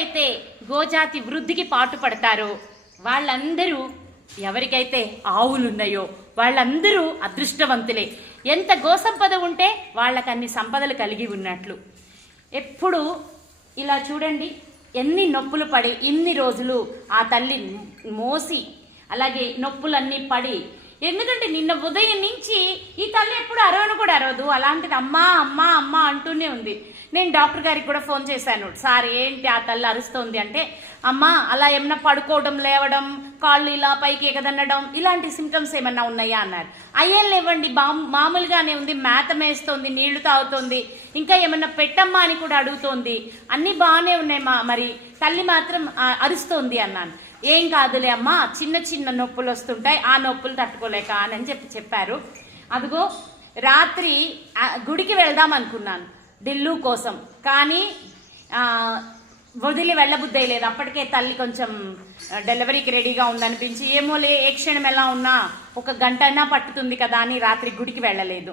ఎవరైతే గోజాతి వృద్ధికి పాటుపడతారో వాళ్ళందరూ ఎవరికైతే ఆవులున్నాయో వాళ్ళందరూ అదృష్టవంతులే. ఎంత గోసంపద ఉంటే వాళ్ళకి అన్ని సంపదలు కలిగి ఉన్నట్లు. ఎప్పుడు ఇలా చూడండి ఎన్ని నొప్పులు పడి ఇన్ని రోజులు ఆ తల్లి మోసి అలాగే నొప్పులన్నీ పడి ఎందుకంటే నిన్న ఉదయం నుంచి ఈ తల్లి ఎప్పుడు అరవను కూడా అరవదు. అలాంటిది అమ్మా అమ్మా అమ్మా అంటూనే ఉంది. నేను డాక్టర్ గారికి కూడా ఫోన్ చేశాను. సార్ ఏంటి ఆ తల్లి అరుస్తోంది? అంటే అమ్మా అలా ఏమన్నా పడుకోవడం లేవడం కాళ్ళు ఇలా పైకి ఎగదన్నడం ఇలాంటి సిమ్టమ్స్ ఏమన్నా ఉన్నాయా? అన్నారు. అయ్యేం లేవండి. బా- మామూలుగానే ఉంది. మేత మేస్తోంది నీళ్ళు తాగుతోంది. ఇంకా ఏమన్నా పెట్టమ్మా అని కూడా అడుగుతోంది. అన్నీ బాగానే ఉన్నాయి మా మరి తల్లి మాత్రం అరుస్తోంది అన్నాను. ఏం కాదులే అమ్మా చిన్న చిన్న నొప్పులు వస్తుంటాయి ఆ నొప్పులు తట్టుకోలేక అని చెప్పి చెప్పారు. అదిగో రాత్రి గుడికి వెళ్దాం అనుకున్నాను ఢిల్లు కోసం. కానీ వదిలి వెళ్ళబుద్దే లేదు అప్పటికే తల్లి కొంచెం డెలివరీకి రెడీగా ఉందనిపించి ఏమోలే ఏ క్షణం ఎలా ఉన్నా ఒక గంట అయినా పట్టుతుంది కదా అని రాత్రి గుడికి వెళ్ళలేదు.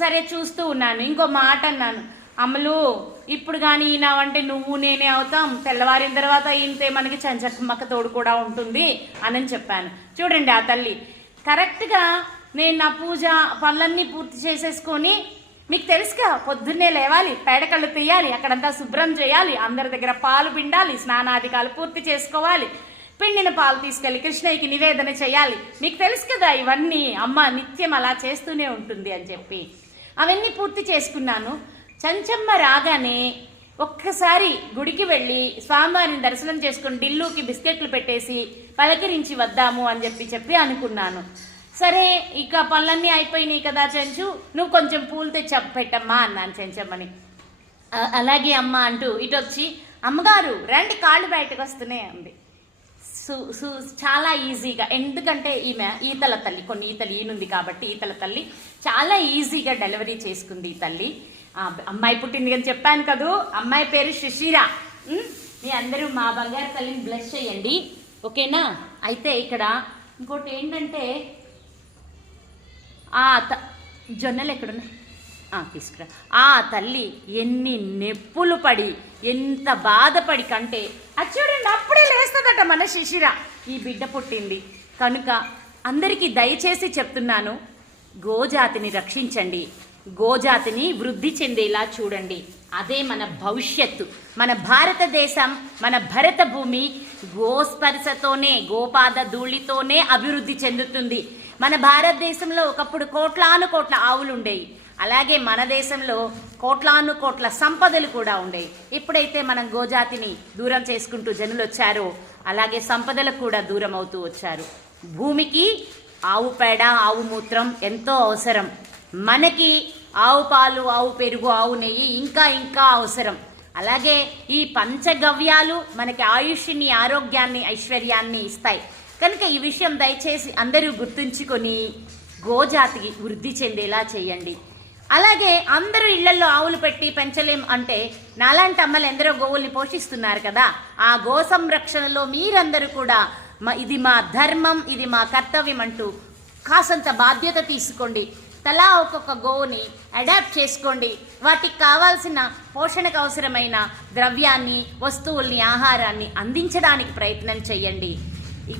సరే చూస్తూ ఉన్నాను. ఇంకో మాట అన్నాను. అమలు ఇప్పుడు కానీ ఈనావంటే నువ్వు నేనే అవుతాం తెల్లవారిన తర్వాత ఈయనతే మనకి చంచక్కమ్మక్క తోడు కూడా ఉంటుంది అని చెప్పాను. చూడండి ఆ తల్లి. కరెక్ట్గా నేను నా పూజ పనులన్నీ పూర్తి చేసేసుకొని మీకు తెలుసుగా పొద్దున్నే లేవాలి పేడకళ్ళు తీయాలి అక్కడంతా శుభ్రం చేయాలి అందరి దగ్గర పాలు పిండాలి స్నానాధికాలు పూర్తి చేసుకోవాలి పిండిన పాలు తీసుకెళ్ళి కృష్ణయ్యకి నివేదన చేయాలి. మీకు తెలుసు కదా ఇవన్నీ అమ్మ నిత్యం అలా చేస్తూనే ఉంటుంది అని చెప్పి. అవన్నీ పూర్తి చేసుకున్నాను. చంచమ్మ రాగానే ఒక్కసారి గుడికి వెళ్ళి స్వామివారిని దర్శనం చేసుకుని ఢిల్లుకి బిస్కెట్లు పెట్టేసి పలకరించి వద్దాము అని చెప్పి చెప్పి అనుకున్నాను. సరే ఇక పనులన్నీ అయిపోయినాయి కదా చెంచు నువ్వు కొంచెం పూలు తెచ్చి పెట్టమ్మా అన్నాను చెంచమ్మని. అలాగే అమ్మ అంటూ ఇటు వచ్చి అమ్మగారు రండి కాళ్ళు బయటకు వస్తున్నాయి అంది. సు సు చాలా ఈజీగా ఎందుకంటే ఈమె ఈతల తల్లి కొన్ని ఈతలు ఈనుంది కాబట్టి ఈతల తల్లి చాలా ఈజీగా డెలివరీ చేసుకుంది ఈ తల్లి. అమ్మాయి పుట్టింది అని చెప్పాను కదూ? అమ్మాయి పేరు శిశిర. మీ అందరూ మా బంగారు తల్లిని బ్లెస్ చేయండి. ఓకేనా? అయితే ఇక్కడ ఇంకోటి ఏంటంటే ఆ త జొన్నలు ఎక్కడున్నాయి? తీసుకురా. ఆ తల్లి ఎన్ని నెప్పులు పడి ఎంత బాధపడి కంటే అది చూడండి అప్పుడే లేస్తుందట మన శిశిర. ఈ బిడ్డ పుట్టింది. కనుక అందరికీ దయచేసి చెప్తున్నాను గోజాతిని రక్షించండి. గోజాతిని వృద్ధి చెందేలా చూడండి. అదే మన భవిష్యత్తు. మన భారతదేశం మన భరత భూమి గోస్పర్శతోనే గోపాద ధూళితోనే అభివృద్ధి చెందుతుంది. మన భారతదేశంలో ఒకప్పుడు కోట్లాను కోట్ల ఆవులు ఉండేవి. అలాగే మన దేశంలో కోట్లాను కోట్ల సంపదలు కూడా ఉండేవి. ఇప్పుడైతే మనం గోజాతిని దూరం చేసుకుంటూ జనులు వచ్చారో. అలాగే సంపదలకు కూడా దూరం అవుతూ వచ్చారు. భూమికి ఆవు పేడ ఆవు మూత్రం ఎంతో అవసరం. మనకి ఆవు పాలు ఆవు పెరుగు ఆవు నెయ్యి ఇంకా ఇంకా అవసరం. అలాగే ఈ పంచగవ్యాలు మనకి ఆయుష్ని ఆరోగ్యాన్ని ఐశ్వర్యాన్ని ఇస్తాయి. కనుక ఈ విషయం దయచేసి అందరూ గుర్తుంచుకొని గోజాతికి వృద్ధి చెందేలా చేయండి. అలాగే అందరూ ఇళ్ళలో ఆవులు పెట్టి పెంచలేం అంటే నాలాంటి అమ్మలు ఎందరో గోవుల్ని పోషిస్తున్నారు కదా. ఆ గో సంరక్షణలో మీరందరూ కూడా ఇది మా ధర్మం ఇది మా కర్తవ్యం అంటూ కాసంత బాధ్యత తీసుకోండి. తలా ఒక్కొక్క గోవుని అడాప్ట్ చేసుకోండి. వాటికి కావాల్సిన పోషణకు అవసరమైన ద్రవ్యాన్ని వస్తువుల్ని ఆహారాన్ని అందించడానికి ప్రయత్నం చేయండి.